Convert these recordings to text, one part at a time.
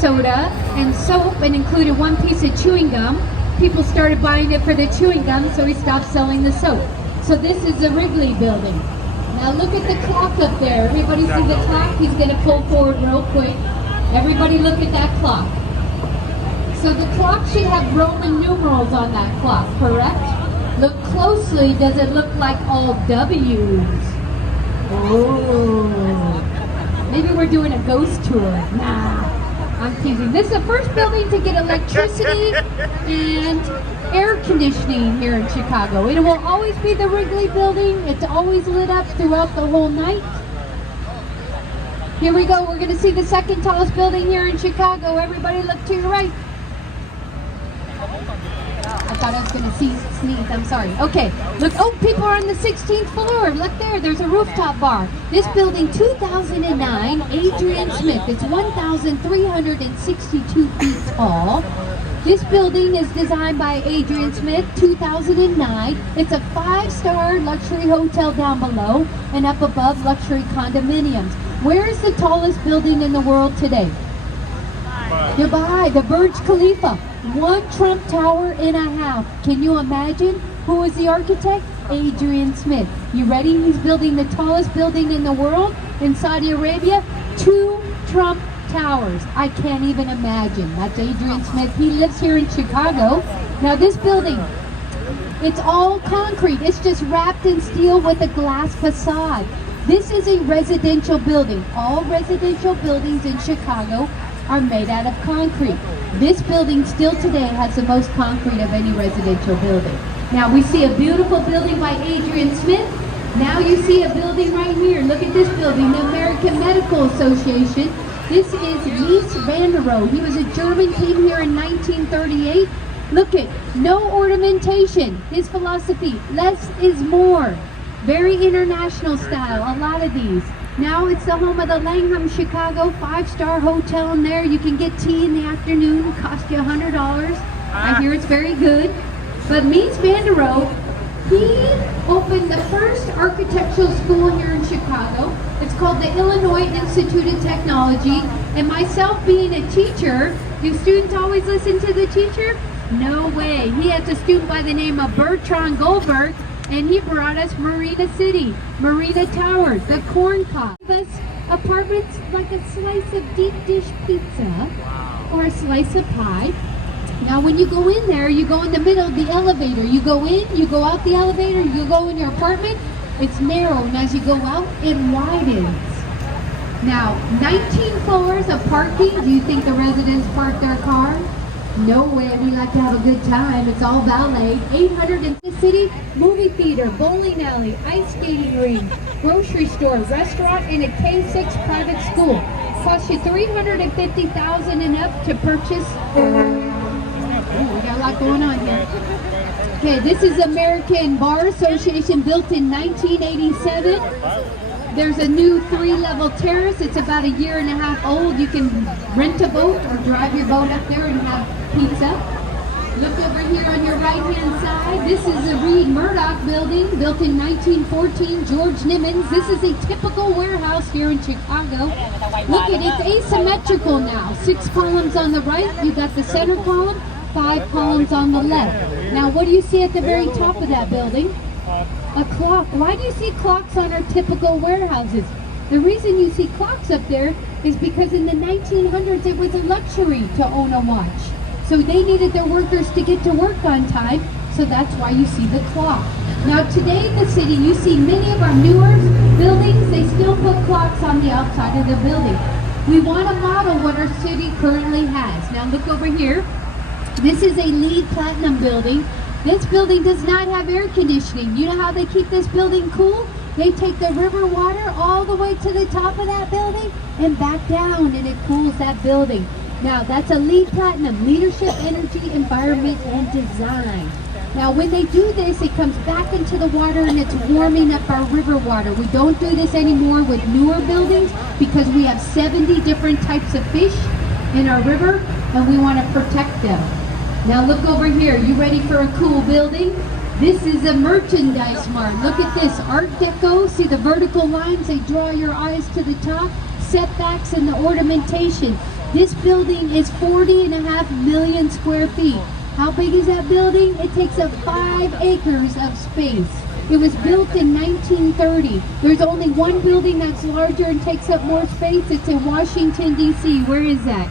soda and soap and included one piece of chewing gum. People started buying it for the chewing gum, so he stopped selling the soap. So this is the Wrigley building. Now look at the clock up there. Everybody see the clock? He's going to pull forward real quick. Everybody look at that clock. So the clock should have Roman numerals on that clock, correct? Look closely. Does it look like all W's? Oh. Maybe we're doing a ghost tour. Nah, I'm teasing. This is the first building to get electricity and air conditioning here in Chicago. It will always be the Wrigley building. It's always lit up throughout the whole night. Here we go. We're going to see the second tallest building here in Chicago. Everybody look to your right. I thought I was going to sneeze. I'm sorry. Okay. Look. Oh, people are on the 16th floor. Look there. There's a rooftop bar. This building, 2009, Adrian Smith. It's 1,362 feet tall. This building is designed by Adrian Smith, 2009. It's a 5-star luxury hotel down below and up above luxury condominiums. Where is the tallest building in the world today? Dubai, the Burj Khalifa. 1 Trump Tower and a half. Can you imagine who was the architect? Adrian Smith. You ready? He's building the tallest building in the world in Saudi Arabia. 2 Trump Towers. I can't even imagine. That's Adrian Smith. He lives here in Chicago. Now this building, it's all concrete. It's just wrapped in steel with a glass facade. This is a residential building. All residential buildings in Chicago are made out of concrete. This building still today has the most concrete of any residential building. Now we see a beautiful building by Adrian Smith. Now you see a building right here. Look at this building, the American Medical Association. This is Mies van der Rohe. He was a German, came here in 1938. Look at, no ornamentation. His philosophy, less is more. Very international style, a lot of these. Now it's the home of the Langham Chicago 5-star hotel in there. You can get tea in the afternoon, cost you $100. I hear it's very good. But Mies van der Rohe, he opened the first architectural school here in Chicago. It's called the Illinois Institute of Technology. And myself being a teacher, do students always listen to the teacher? No way. He has a student by the name of Bertrand Goldberg, and he brought us Marina City, Marina Towers, the Corn Cob. Apartments like a slice of deep dish pizza or a slice of pie. Now when you go in there, you go in the middle of the elevator. You go in, you go out the elevator, you go in your apartment. It's narrow, and as you go out, it widens. Now, 19 floors of parking. Do you think the residents park their car? No way. We like to have a good time. It's all valet. 800 in the city, movie theater, bowling alley, ice skating rink, grocery store, restaurant, and a K-6 private school. Costs you $350,000 and up to purchase. We got a lot going on here. Okay, this is American Bar Association, built in 1987. There's a new 3-level terrace. It's about a year and a half old. You can rent a boat or drive your boat up there and have pizza. Look over here on your right-hand side. This is the Reed Murdoch building, built in 1914, George Nimmons. This is a typical warehouse here in Chicago. Look at it, it's asymmetrical now. 6 columns on the right, you got the center column, 5 columns on the left. Now what do you see at the very top of that building? A clock. Why do you see clocks on our typical warehouses? The reason you see clocks up there is because in the 1900s it was a luxury to own a watch. So they needed their workers to get to work on time, so that's why you see the clock. Now today in the city, you see many of our newer buildings, they still put clocks on the outside of the building. We want to model what our city currently has. Now look over here. This is a LEED Platinum building. This building does not have air conditioning. You know how they keep this building cool? They take the river water all the way to the top of that building and back down, and it cools that building. Now that's a LEED Platinum, Leadership, Energy, Environment, and Design. Now when they do this, it comes back into the water and it's warming up our river water. We don't do this anymore with newer buildings because we have 70 different types of fish in our river and we want to protect them. Now look over here. You ready for a cool building? This is a merchandise mart. Look at this, Art Deco. See the vertical lines? They draw your eyes to the top. Setbacks and the ornamentation. This building is 40.5 million square feet. How big is that building? It takes up 5 acres of space. It was built in 1930. There's only one building that's larger and takes up more space. It's in Washington, D.C. Where is that?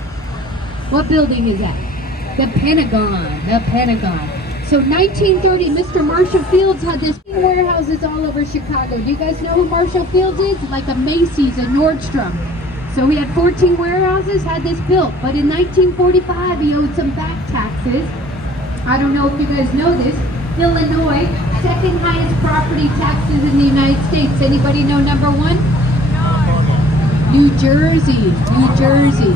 What building is that? The Pentagon. The Pentagon. So 1930, Mr. Marshall Fields had this warehouses all over Chicago. Do you guys know who Marshall Fields is? Like a Macy's, a Nordstrom. So he had 14 warehouses, had this built. But in 1945, he owed some back taxes. I don't know if you guys know this. Illinois, second highest property taxes in the United States. Anybody know number one? New Jersey. New Jersey.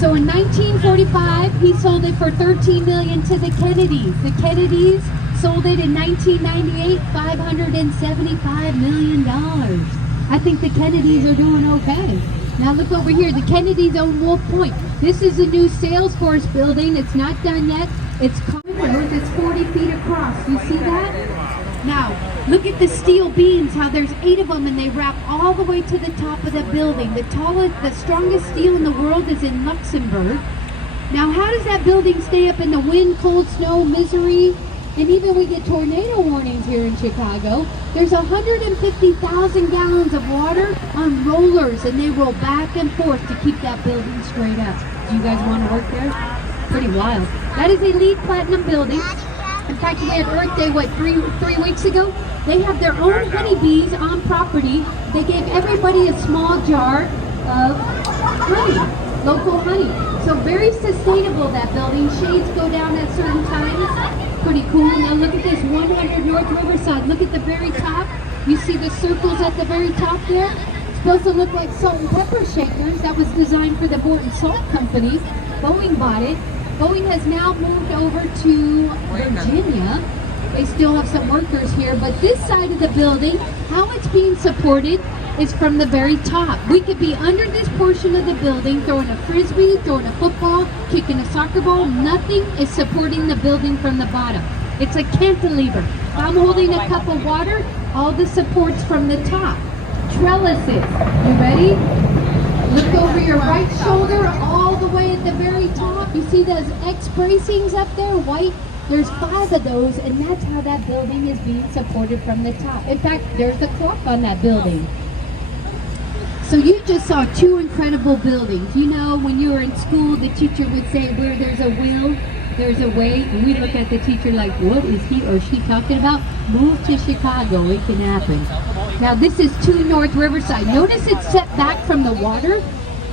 So in 1945, he sold it for $13 million to the Kennedys. The Kennedys sold it in 1998, $575 million. I think the Kennedys are doing okay. Now look over here. The Kennedys own Wolf Point. This is a new Salesforce building. It's not done yet. It's corridors. It's 40 feet across. You see that? Now, look at the steel beams, how there's 8 of them and they wrap all the way to the top of the building. The tallest, the strongest steel in the world is in Luxembourg. Now, how does that building stay up in the wind, cold, snow, misery? And even we get tornado warnings here in Chicago. There's 150,000 gallons of water on rollers and they roll back and forth to keep that building straight up. Do you guys want to work there? Pretty wild. That is a LEED Platinum building. In fact, we had Earth Day, what, three weeks ago? They have their own honeybees on property. They gave everybody a small jar of honey, local honey. So very sustainable, that building. Shades go down at certain times. Pretty cool. Now look at this, 100 North Riverside. Look at the very top. You see the circles at the very top there? It's supposed to look like salt and pepper shakers. That was designed for the Morton Salt Company. Boeing bought it. Boeing has now moved over to Virginia. They still have some workers here, but this side of the building, how it's being supported is from the very top. We could be under this portion of the building, throwing a frisbee, throwing a football, kicking a soccer ball. Nothing is supporting the building from the bottom. It's a cantilever. If I'm holding a cup of water, all the support's from the top. Trellises. You ready? Look over your right shoulder all the way at the very top. You see those X bracings up there, white? There's 5 of those, and that's how that building is being supported from the top. In fact, there's the clock on that building. So you just saw 2 incredible buildings. You know, when you were in school, the teacher would say, where there's a will, there's a way. And we look at the teacher like, what is he or she talking about? Move to Chicago, it can happen. Now this is 2 North Riverside. Notice it's set back from the water.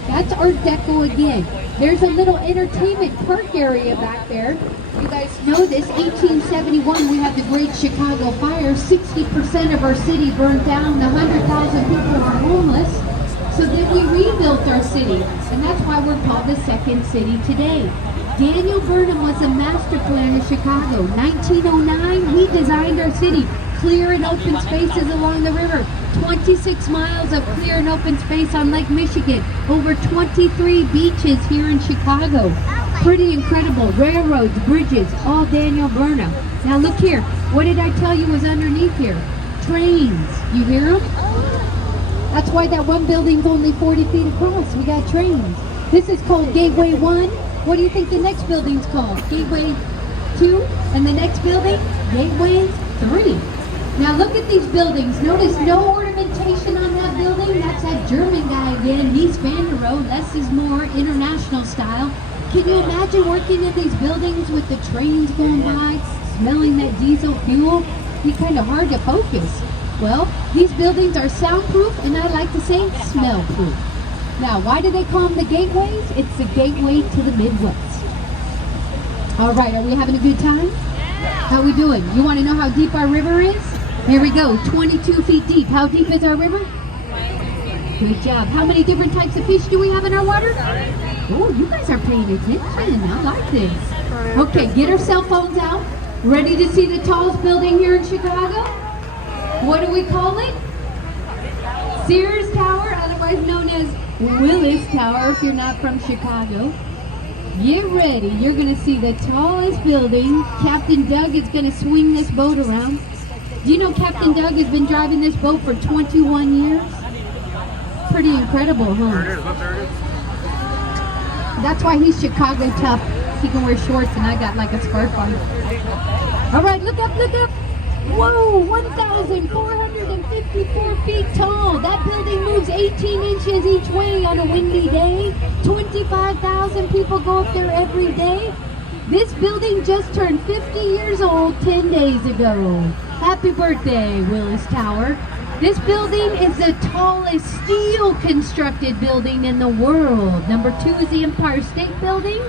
That's Art Deco again. There's a little entertainment park area back there. You guys know this, 1871 we had the Great Chicago Fire. 60% of our city burned down. 100,000 people were homeless. So then we rebuilt our city. And that's why we're called the second city today. Daniel Burnham was a master planner of Chicago. 1909, he designed our city. Clear and open spaces along the river. 26 miles of clear and open space on Lake Michigan. Over 23 beaches here in Chicago. Pretty incredible. Railroads, bridges, all Daniel Burnham. Now look here. What did I tell you was underneath here? Trains. You hear them? That's why that one building's only 40 feet across. We got trains. This is called Gateway 1. What do you think the next building's called? Gateway 2? And the next building? Gateway 3. Now look at these buildings. Notice no ornamentation on that building. That's that German guy again. Mies van der Rohe. Less is more, international style. Can you imagine working in these buildings with the trains going by, smelling that diesel fuel? It'd be kind of hard to focus. Well, these buildings are soundproof and I like to say smell-proof. Now, why do they call them the gateways? It's the gateway to the Midwest. All right, are we having a good time? How are we doing? You want to know how deep our river is? Here we go, 22 feet deep. How deep is our river? Good job. How many different types of fish do we have in our water? Oh, you guys are paying attention. I like this. Okay, get our cell phones out. Ready to see the tallest building here in Chicago? What do we call it? Sears Tower, otherwise known as Willis Tower if you're not from Chicago. Get ready. You're going to see the tallest building. Captain Doug is going to swing this boat around. Do you know Captain Doug has been driving this boat for 21 years? Pretty incredible, huh? That's why he's Chicago tough. He can wear shorts and I got like a scarf on. All right, look up, look up. Whoa, 1,454 feet tall. That building moves 18 inches each way on a windy day. 25,000 people go up there every day. This building just turned 50 years old 10 days ago. Happy birthday, Willis Tower. This building is the tallest steel constructed building in the world. Number 2 is the Empire State Building.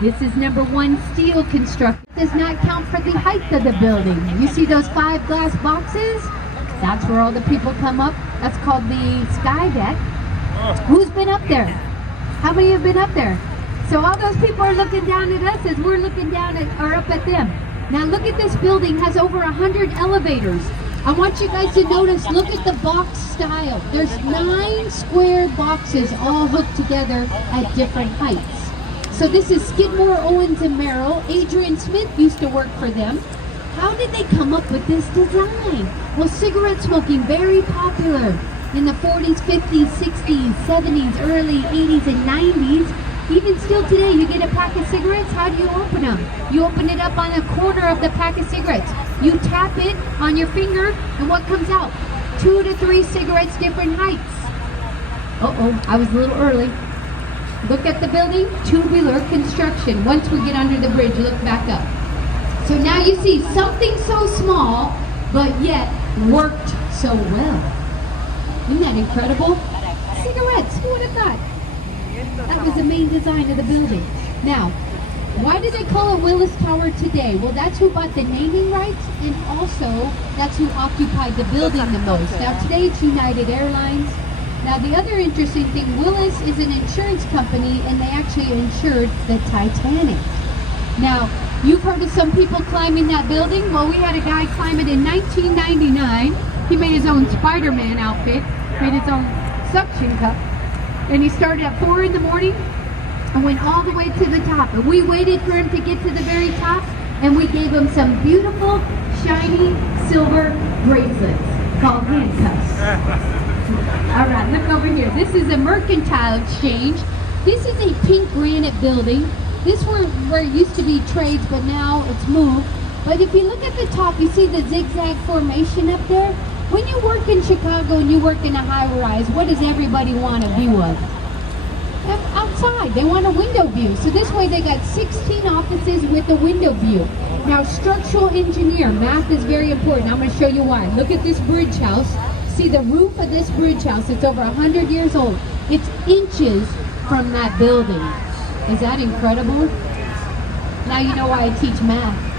This is number 1 steel constructed. Does not count for the height of the building. You see those 5 glass boxes? That's where all the people come up. That's called the sky deck. Who's been up there? How many have been up there? So all those people are looking down at us as we're looking down at, or up at them. Now look at this building, has over 100 elevators. I want you guys to notice, look at the box style. There's 9 square boxes all hooked together at different heights. So this is Skidmore, Owens & Merrill. Adrian Smith used to work for them. How did they come up with this design? Well, cigarette smoking, very popular in the 40s, 50s, 60s, 70s, early 80s, and 90s. Even still today, you get a pack of cigarettes, how do you open them? You open it up on a corner of the pack of cigarettes. You tap it on your finger, and what comes out? 2 to 3 cigarettes, different heights. Uh-oh, I was a little early. Look at the building, tubular construction. Once we get under the bridge, look back up. So now you see something so small, but yet worked so well. Isn't that incredible? Cigarettes, who would have thought? That was the main design of the building. Now, why do they call it Willis Tower today? Well, that's who bought the naming rights, and also that's who occupied the building the most. Now today it's United Airlines. Now the other interesting thing, Willis is an insurance company and they actually insured the Titanic. Now, you've heard of some people climbing that building. Well, we had a guy climb it in 1999. He made his own Spider-Man outfit, made his own suction cup. And he started at 4 in the morning and went all the way to the top. And we waited for him to get to the very top, and we gave him some beautiful, shiny, silver bracelets called handcuffs. All right, look over here. This is a mercantile exchange. This is a pink granite building. This was where it used to be trades, but now it's moved. But if you look at the top, you see the zigzag formation up there? When you work in Chicago and you work in a high-rise, what does everybody want a view of? Outside, they want a window view. So this way they got 16 offices with a window view. Now, structural engineer, math is very important. I'm going to show you why. Look at this bridge house. See the roof of this bridge house, it's over 100 years old. It's inches from that building. Is that incredible? Now you know why I teach math.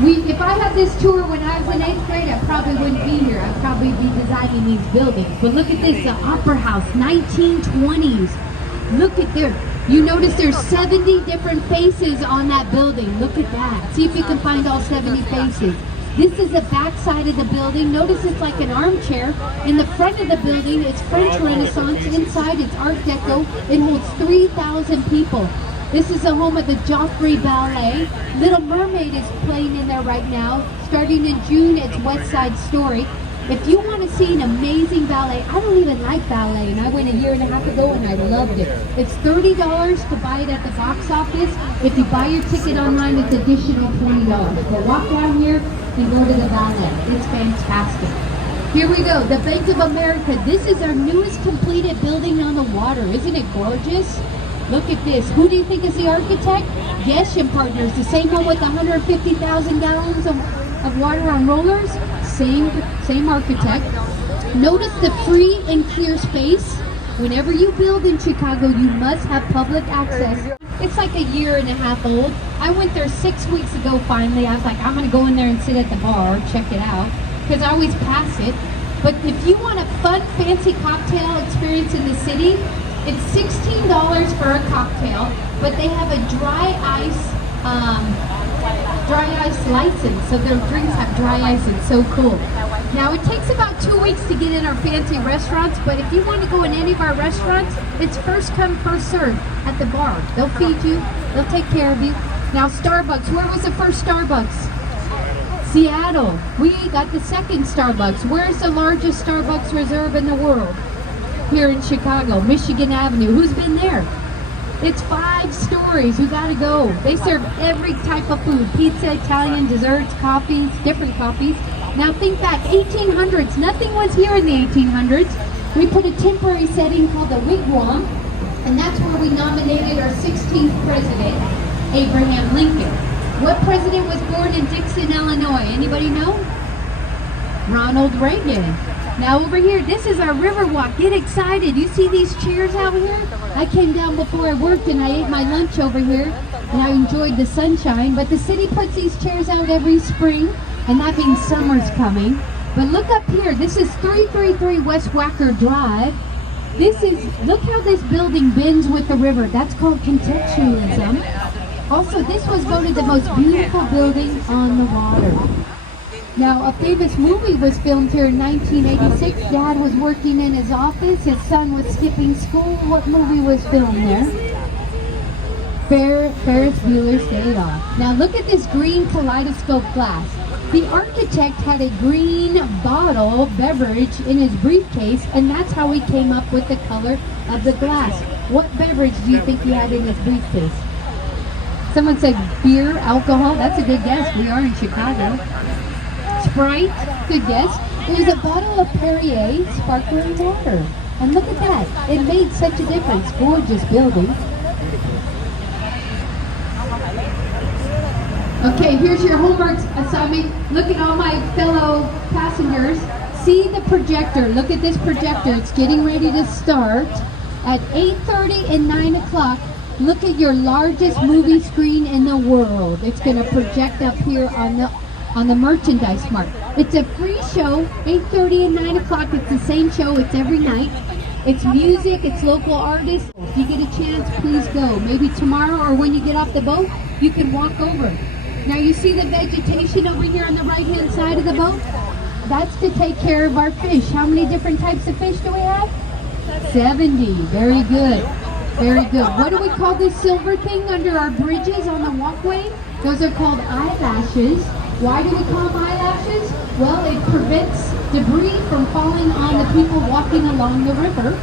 If I had this tour when I was in 8th grade, I probably wouldn't be here. I'd probably be designing these buildings. But look at this, the Opera House, 1920s. Look at there. You notice there's 70 different faces on that building. Look at that. See if you can find all 70 faces. This is the back side of the building. Notice it's like an armchair. In the front of the building, it's French Renaissance. Inside, it's Art Deco. It holds 3,000 people. This is the home of the Joffrey Ballet. Little Mermaid is playing in there right now. Starting in June, it's West Side Story. If you want to see an amazing ballet, I don't even like ballet, and I went a year and a half ago and I loved it. It's $30 to buy it at the box office. If you buy your ticket online, it's additional $20. But walk down here and go to the ballet. It's fantastic. Here we go, the Bank of America. This is our newest completed building on the water. Isn't it gorgeous? Look at this. Who do you think is the architect? Geshem Partners, the same one with 150,000 gallons of water on rollers. Same architect. Notice the free and clear space. Whenever you build in Chicago, you must have public access. It's like a year and a half old. I went there 6 weeks ago finally. I was like, I'm gonna go in there and sit at the bar, check it out, because I always pass it. But if you want a fun, fancy cocktail experience in the city, it's $16 for a cocktail, but they have a dry ice license, so their drinks have dry ice. It's so cool. Now it takes about 2 weeks to get in our fancy restaurants, but if you want to go in any of our restaurants, it's first come, first serve at the bar. They'll feed you, they'll take care of you. Now Starbucks, where was the first Starbucks? Seattle. We got the second Starbucks. Where's the largest Starbucks reserve in the world? here in Chicago, Michigan Avenue. Who's been there? It's 5 stories. We gotta go. They serve every type of food. Pizza, Italian, desserts, coffees, different coffees. Now think back, 1800s. Nothing was here in the 1800s. We put a temporary setting called the wigwam, and that's where we nominated our 16th president, Abraham Lincoln. What president was born in Dixon, Illinois? Anybody know? Ronald Reagan. Now over here, this is our river walk. Get excited. You see these chairs out here? I came down before I worked and I ate my lunch over here and I enjoyed the sunshine. But the city puts these chairs out every spring and that means summer's coming. But look up here. This is 333 West Wacker Drive. Look how this building bends with the river. That's called contextualism. Also, this was voted the most beautiful building on the water. Now, a famous movie was filmed here in 1986. Dad was working in his office. His son was skipping school. What movie was filmed there? Ferris Bueller's Day Off. Now, look at this green kaleidoscope glass. The architect had a green bottle beverage in his briefcase, and that's how he came up with the color of the glass. What beverage do you think he had in his briefcase? Someone said beer, alcohol. That's a good guess. We are in Chicago. Sprite, good guess. There's a bottle of Perrier sparkling water. And look at that. It made such a difference. Gorgeous building. Okay, here's your homework assignment. Look at all my fellow passengers. See the projector. Look at this projector. It's getting ready to start. At 8:30 and 9 o'clock, look at your largest movie screen in the world. It's going to project up here on the merchandise mart. It's a free show, 8:30 and 9 o'clock. It's the same show. It's every night. It's music. It's local artists. If you get a chance, please go. Maybe tomorrow or when you get off the boat, you can walk over. Now you see the vegetation over here on the right-hand side of the boat? That's to take care of our fish. How many different types of fish do we have? 70. Very good. Very good. What do we call this silver thing under our bridges on the walkway? Those are called eyelashes. Why do we call them eyelashes? Well, it prevents debris from falling on the people walking along the river.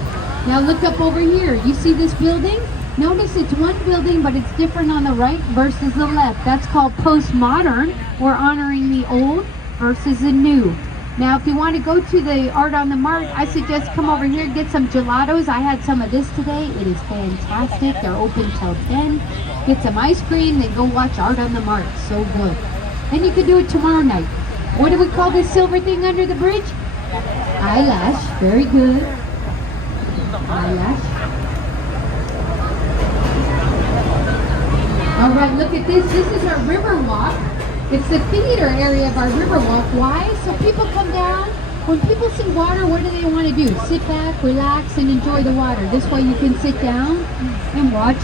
Now look up over here. You see this building? Notice it's one building, but it's different on the right versus the left. That's called postmodern. We're honoring the old versus the new. Now, if you want to go to the Art on the Mart, I suggest come over here and get some gelatos. I had some of this today. It is fantastic. They're open till 10. Get some ice cream, then go watch Art on the Mart. So good. And you can do it tomorrow night. What do we call this silver thing under the bridge? Eyelash. Very good. Eyelash. All right, look at this. This is our river walk. It's the theater area of our river walk. Why? So people come down. When people see water, what do they want to do? Sit back, relax, and enjoy the water. This way you can sit down and watch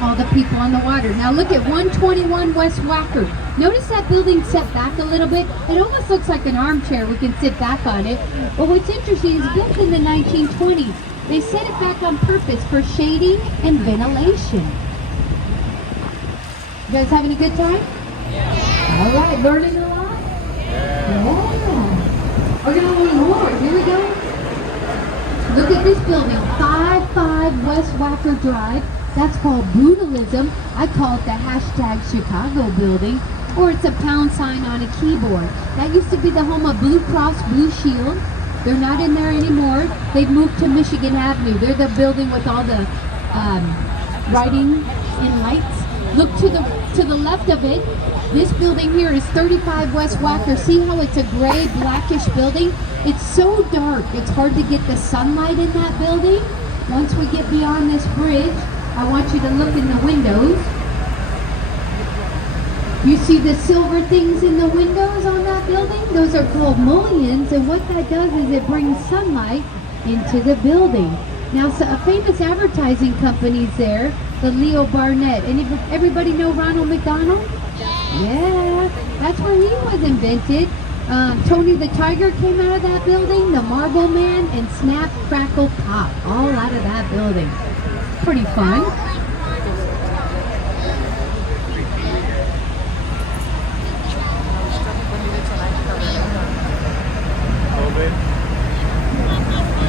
all the people on the water. Now look at 121 West Wacker. Notice that building set back a little bit. It almost looks like an armchair. We can sit back on it. But what's interesting is built in the 1920s. They set it back on purpose for shading and ventilation. You guys having a good time? Yeah. All right, learning a lot? Yeah. We're going to learn more. Here we go. Look at this building, 55 West Wacker Drive. That's called brutalism. I call it the #Chicago building, or it's a pound sign on a keyboard. That used to be the home of Blue Cross Blue Shield. They're not in there anymore. They've moved to Michigan Avenue. They're the building with all the writing in lights. Look to the left of it. This building here is 35 West Wacker. See how it's a gray, blackish building? It's so dark. It's hard to get the sunlight in that building. Once we get beyond this bridge, I want you to look in the windows. You see the silver things in the windows on that building? Those are called mullions, and what that does is it brings sunlight into the building. Now, so a famous advertising company's there, the Leo Barnett. And everybody know Ronald McDonald? Yeah, that's where he was invented. Tony the Tiger came out of that building, the Marble Man, and Snap, Crackle, Pop, all out of that building. Pretty fun.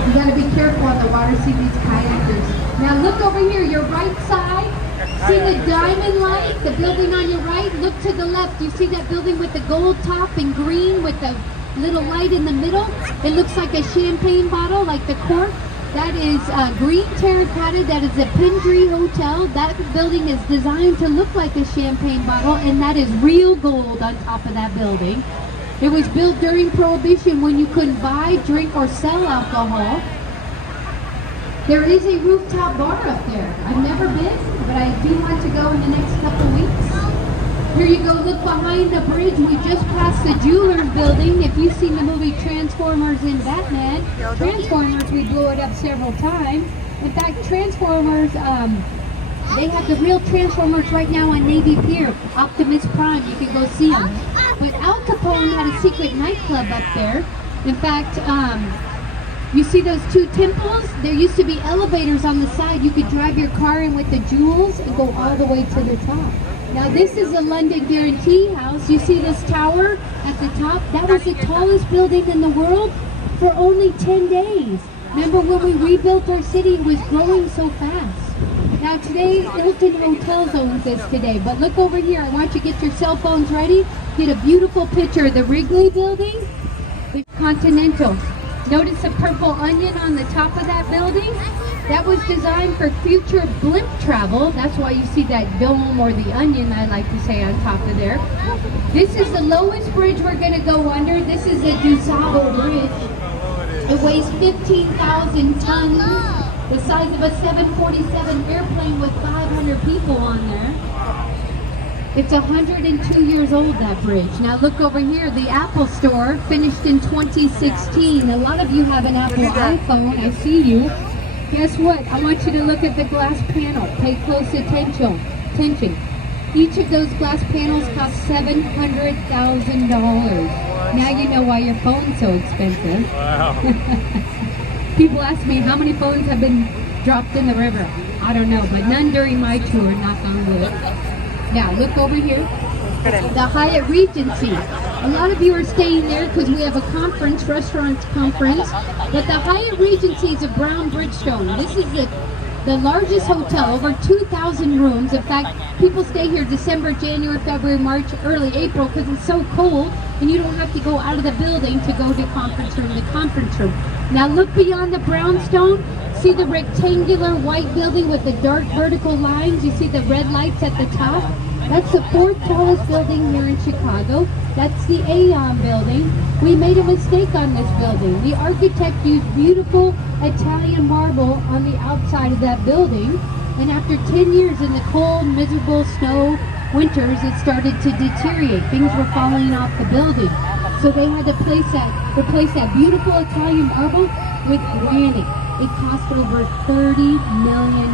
You gotta be careful on the water. See these kayakers. Now look over here, your right side. See the diamond light, the building on your right? Look to the left. You see that building with the gold top and green with the little light in the middle? It looks like a champagne bottle, like the cork. That is green terracotta. That is a Pendry Hotel. That building is designed to look like a champagne bottle, and that is real gold on top of that building. It was built during Prohibition when you couldn't buy, drink, or sell alcohol. There is a rooftop bar up there. I've never been, but I do want to go in the next couple weeks. Here you go, look behind the bridge. We just passed the Jewelers building. If you've seen the movie Transformers and Batman, Transformers, we blew it up several times. In fact, Transformers, they have the real Transformers right now on Navy Pier. Optimus Prime, you can go see them. But Al Capone had a secret nightclub up there. In fact, you see those two temples? There used to be elevators on the side. You could drive your car in with the jewels and go all the way to the top. Now this is the London Guarantee House. You see this tower at the top? That was the tallest building in the world for only 10 days. Remember when we rebuilt our city, it was growing so fast. Now today, Hilton Hotels owns this today. But look over here. I want you to get your cell phones ready. Get a beautiful picture of the Wrigley building, the Continental. Notice the purple onion on the top of that building? That was designed for future blimp travel. That's why you see that dome or the onion, I like to say, on top of there. This is the lowest bridge we're going to go under. This is the Dusabo Bridge. It weighs 15,000 tons, the size of a 747 airplane with 500 people on there. It's 102 years old, that bridge. Now look over here, the Apple Store, finished in 2016. A lot of you have an Apple iPhone, I see you. Guess what? I want you to look at the glass panel. Pay close attention. Each of those glass panels cost $700,000. Now you know why your phone's so expensive. Wow. People ask me how many phones have been dropped in the river. I don't know, but none during my tour, knock on wood. Now, look over here, the Hyatt Regency. A lot of you are staying there because we have a conference, restaurant conference, but the Hyatt Regency is a brown Bridgestone. This is the largest hotel, over 2,000 rooms. In fact, people stay here December, January, February, March, early April because it's so cold and you don't have to go out of the building to go to conference room to conference room. Now look beyond the brownstone. See the rectangular white building with the dark vertical lines? You see the red lights at the top? That's the fourth tallest building here in Chicago. That's the Aon building. We made a mistake on this building. The architect used beautiful Italian marble on the outside of that building. And after 10 years in the cold, miserable snow winters, it started to deteriorate. Things were falling off the building. So they had to replace that beautiful Italian marble with granite. It cost over $30 million.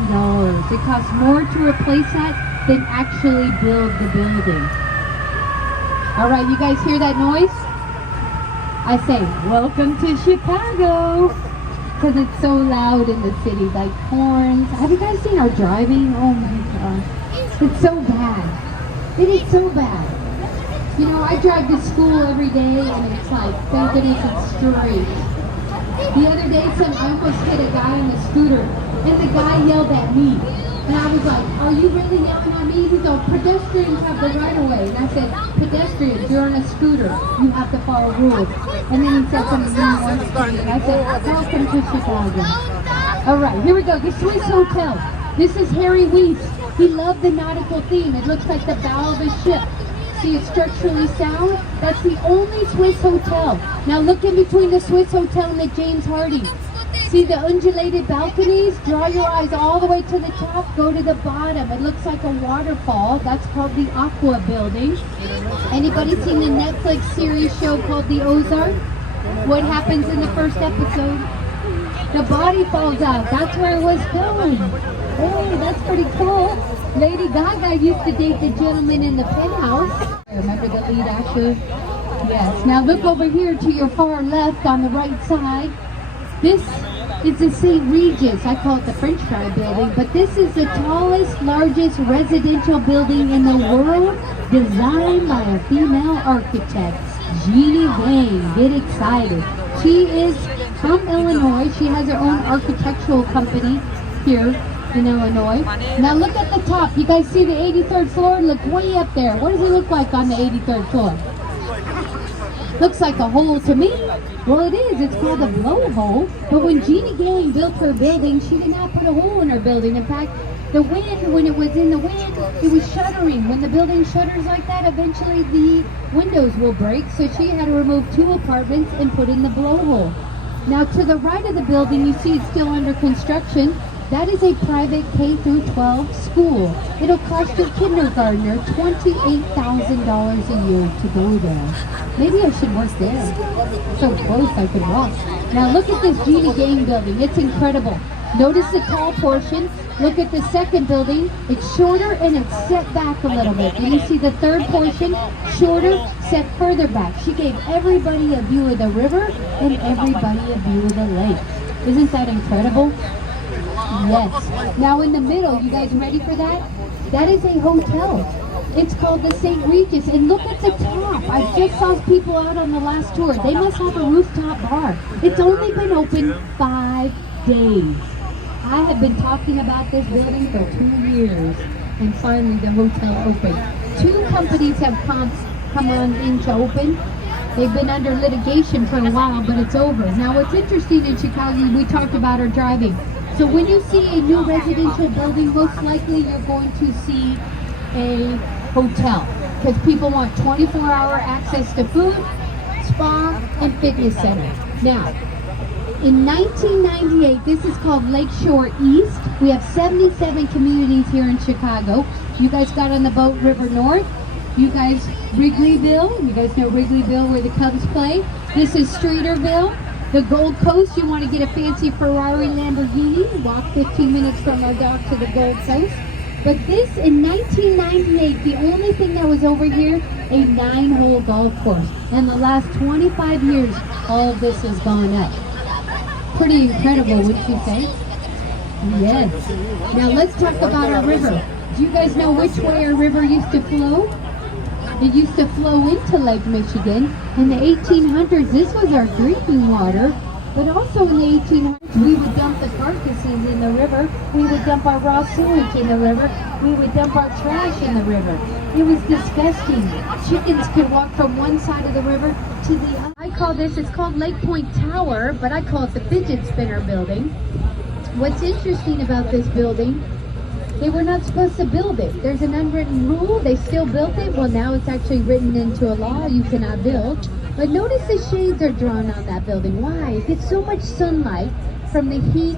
It cost more to replace that than actually build the building. All right, you guys hear that noise? I say, welcome to Chicago, because it's so loud in the city, like horns. Have you guys seen our driving? Oh my gosh, it's so bad. It is so bad. You know, I drive to school every day, and it's like, thank goodness it's straight. The other day, I almost hit a guy on the scooter, and the guy yelled at me. And I was like, are you really yelling at me? He goes, pedestrians have the right of way. And I said, pedestrians, you're on a scooter. You have to follow rules. And then he said something really once to me. And I said, welcome to Chicago. All right, here we go. The Swiss Hotel. This is Harry Weiss. He loved the nautical theme. It looks like the bow of a ship. See, it's structurally sound. That's the only Swiss hotel. Now look in between the Swiss Hotel and the James Harding. See the undulated balconies? Draw your eyes all the way to the top, go to the bottom. It looks like a waterfall. That's called the Aqua Building. Anybody seen the Netflix series show called The Ozark? What happens in the first episode? The body falls out. That's where it was filmed. Oh, that's pretty cool. Lady Gaga used to date the gentleman in the penthouse. Remember the lead actor? Yes. Now look over here to your far left on the right side. This is the St. Regis. I call it the French Fry building, but this is the tallest, largest residential building in the world, designed by a female architect, Jeannie Wayne. Get excited. She is from Illinois. She has her own architectural company here in Illinois. Now look at the top. You guys see the 83rd floor? Look way up there. What does it look like on the 83rd floor? Looks like a hole to me. Well, it is. It's called a blowhole. But when Jeannie Gang built her building, she did not put a hole in her building. In fact, the wind, when it was in the wind, it was shuttering. When the building shutters like that, eventually the windows will break. So she had to remove 2 apartments and put in the blowhole. Now, to the right of the building, you see it's still under construction. That is a private K-12 school. It'll cost your kindergartner $28,000 a year to go there. Maybe I should work there. So close I could walk. Now look at this Jeannie Gang building. It's incredible. Notice the tall portion. Look at the second building. It's shorter and it's set back a little bit. And you see the third portion, shorter, set further back. She gave everybody a view of the river and everybody a view of the lake. Isn't that incredible? Yes. Now in the middle, you guys ready for that? That is a hotel. It's called the St. Regis. And look at the top. I just saw people out on the last tour. They must have a rooftop bar. It's only been open 5 days. I have been talking about this building for 2 years. And finally the hotel opened. 2 companies have come on in to open. They've been under litigation for a while, but it's over. Now what's interesting in Chicago, we talked about our driving. So when you see a new residential building, most likely you're going to see a hotel. Because people want 24-hour access to food, spa, and fitness center. Now, in 1998, this is called Lakeshore East. We have 77 communities here in Chicago. You guys got on the boat River North. You guys, Wrigleyville. You guys know Wrigleyville where the Cubs play. This is Streeterville. The Gold Coast, you want to get a fancy Ferrari Lamborghini, walk 15 minutes from our dock to the Gold Coast. But this, in 1998, the only thing that was over here, a 9-hole golf course. And the last 25 years, all of this has gone up. Pretty incredible, wouldn't you say? Yes. Now let's talk about our river. Do you guys know which way our river used to flow? It used to flow into Lake Michigan. In the 1800s, this was our drinking water. But also in the 1800s, we would dump the carcasses in the river. We would dump our raw sewage in the river. We would dump our trash in the river. It was disgusting. Chickens could walk from one side of the river to the other. I call this, it's called Lake Point Tower, but I call it the fidget spinner building. What's interesting about this building, they were not supposed to build it. There's an unwritten rule. They still built it. Well, now it's actually written into a law. You cannot build. But notice the shades are drawn on that building. Why? It gets so much sunlight from the heat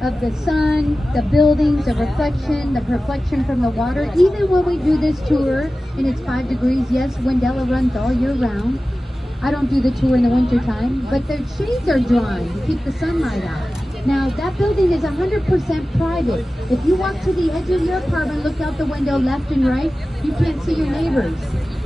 of the sun, the buildings, the reflection from the water. Even when we do this tour and it's 5 degrees, yes, Wendella runs all year round. I don't do the tour in the winter time, but the shades are drawn to keep the sunlight out. Now, that building is 100% private. If you walk to the edge of your apartment, look out the window left and right, you can't see your neighbors.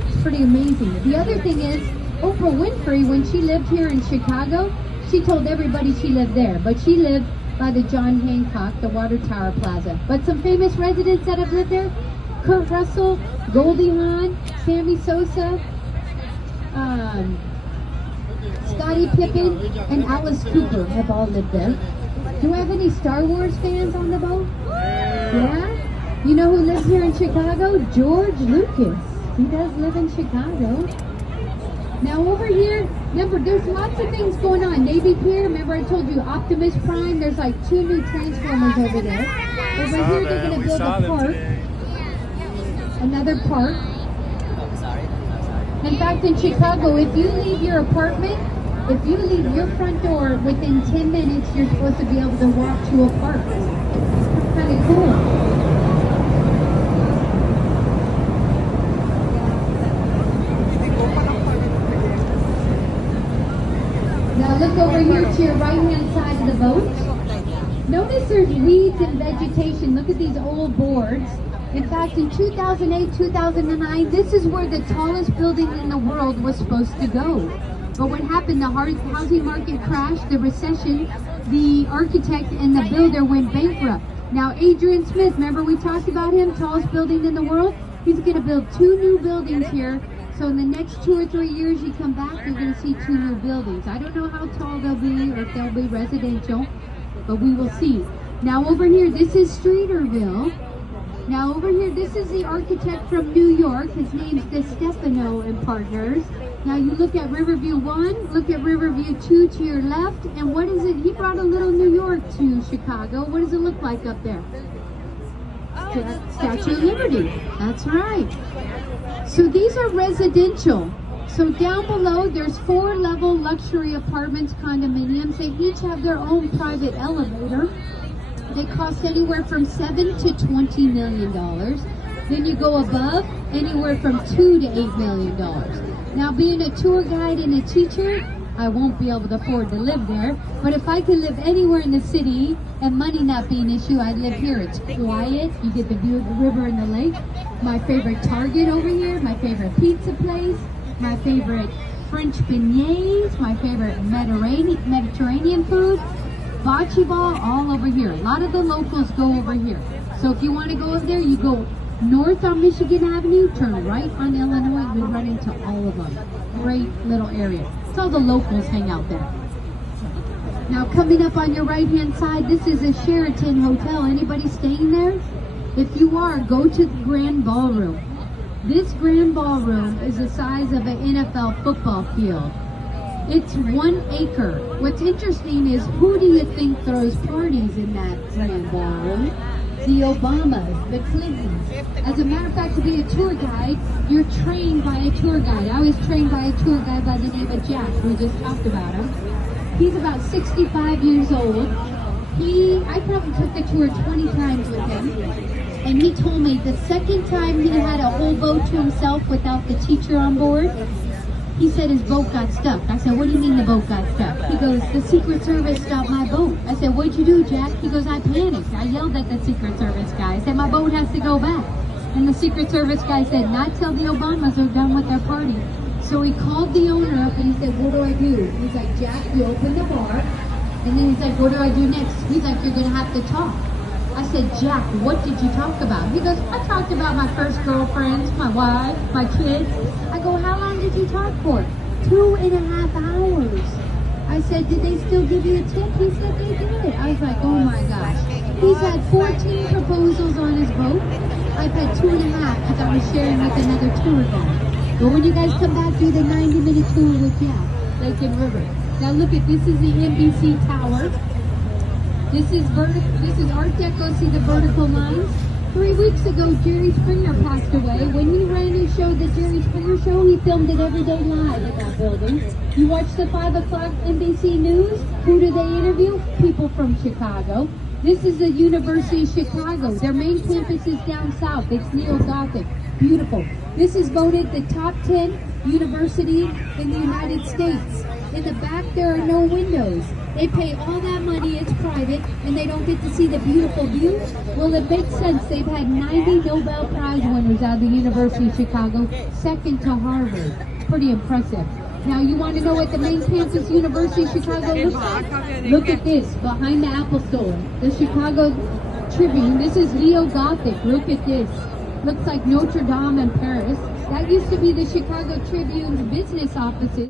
It's pretty amazing. The other thing is, Oprah Winfrey, when she lived here in Chicago, she told everybody she lived there, but she lived by the John Hancock, the Water Tower Plaza. But some famous residents that have lived there, Kurt Russell, Goldie Hawn, Sammy Sosa, Scottie Pippen, and Alice Cooper have all lived there. Do I have any Star Wars fans on the boat? Yeah? You know who lives here in Chicago? George Lucas. He does live in Chicago. Now over here, remember there's lots of things going on. Navy Pier, remember I told you Optimus Prime, there's like 2 new Transformers over there. Over here they're going to build a park. Another park. In fact, in Chicago, if you leave your apartment, if you leave your front door within 10 minutes, you're supposed to be able to walk to a park. Kind of cool. Now look over here to your right-hand side of the boat. Notice there's weeds and vegetation. Look at these old boards. In fact, in 2008, 2009, this is where the tallest building in the world was supposed to go. But what happened, the housing market crashed, the recession, the architect and the builder went bankrupt. Now, Adrian Smith, remember we talked about him, tallest building in the world? He's going to build 2 new buildings here So in the next 2 or 3 years you come back, you're going to see 2 new buildings. I don't know how tall they'll be or if they'll be residential, but we will see. Now over here, this is Streeterville. Now over here, this is the architect from New York. His name's DeStefano and Partners. Now you look at Riverview 1, look at Riverview 2 to your left, and what is it? He brought a little New York to Chicago. What does it look like up there? Statue of Liberty. That's right. So these are residential. So down below, there's 4-level luxury apartments, condominiums. They each have their own private elevator. They cost anywhere from $7 to $20 million. Then you go above, anywhere from $2 to $8 million. Now, being a tour guide and a teacher, I won't be able to afford to live there. But if I could live anywhere in the city and money not be an issue, I'd live here. It's quiet. You get the view of the river and the lake. My favorite Target over here. My favorite pizza place. My favorite French beignets. My favorite Mediterranean food. Bocce ball, all over here. A lot of the locals go over here. So if you want to go over there, you go north on Michigan Avenue, turn right on Illinois, and you run into all of them. Great little area. It's all the locals hang out there. Now coming up on your right hand side, this is a Sheraton Hotel. Anybody staying there? If you are, go to the Grand Ballroom. This Grand Ballroom is the size of an NFL football field. It's 1 acre. What's interesting is, who do you think throws parties in that Grand Ballroom? The Obamas, the Clintons. As a matter of fact, to be a tour guide, you're trained by a tour guide. I was trained by a tour guide by the name of Jack. We just talked about him. He's about 65 years old. I probably took the tour 20 times with him. And he told me the second time he had a whole boat to himself without the teacher on board, he said his boat got stuck. I said, what do you mean the boat got stuck? He goes, the Secret Service stopped my boat. I said, what'd you do, Jack? He goes, I panicked. I yelled at the Secret Service guy. I said, my boat has to go back. And the Secret Service guy said, not till the Obamas are done with their party. So he called the owner up and he said, what do I do? He's like, Jack, you open the bar. And then he's like, what do I do next? He's like, you're going to have to talk. I said, Jack, what did you talk about? He goes, I talked about my first girlfriends, my wife, my kids. I go, how long did you talk for? 2.5 hours. I said, did they still give you a tip? He said they did. I was like, oh my gosh. He's had 14 proposals on his boat. I've had 2.5 because I was sharing with another tour guide. But when you guys come back, do the 90-minute tour with Jack, Lake and River. Now look at, this is the NBC Tower. This is Art Deco. See the vertical lines? 3 weeks ago, Jerry Springer passed away. When he ran his show, the Jerry Springer Show, he filmed it every day live in that building. You watch the 5 o'clock NBC News. Who do they interview? People from Chicago. This is the University of Chicago. Their main campus is down south. It's neo-Gothic. Beautiful. This is voted the top 10 university in the United States. In the back, there are no windows. They pay all that money, it's private, and they don't get to see the beautiful view. Well, it makes sense. They've had 90 Nobel Prize winners out of the University of Chicago, second to Harvard. Pretty impressive. Now, you want to know what the main campus, University of Chicago, looks like? Look at this, behind the Apple Store. The Chicago Tribune. This is neo-Gothic. Look at this. Looks like Notre Dame in Paris. That used to be the Chicago Tribune's business offices.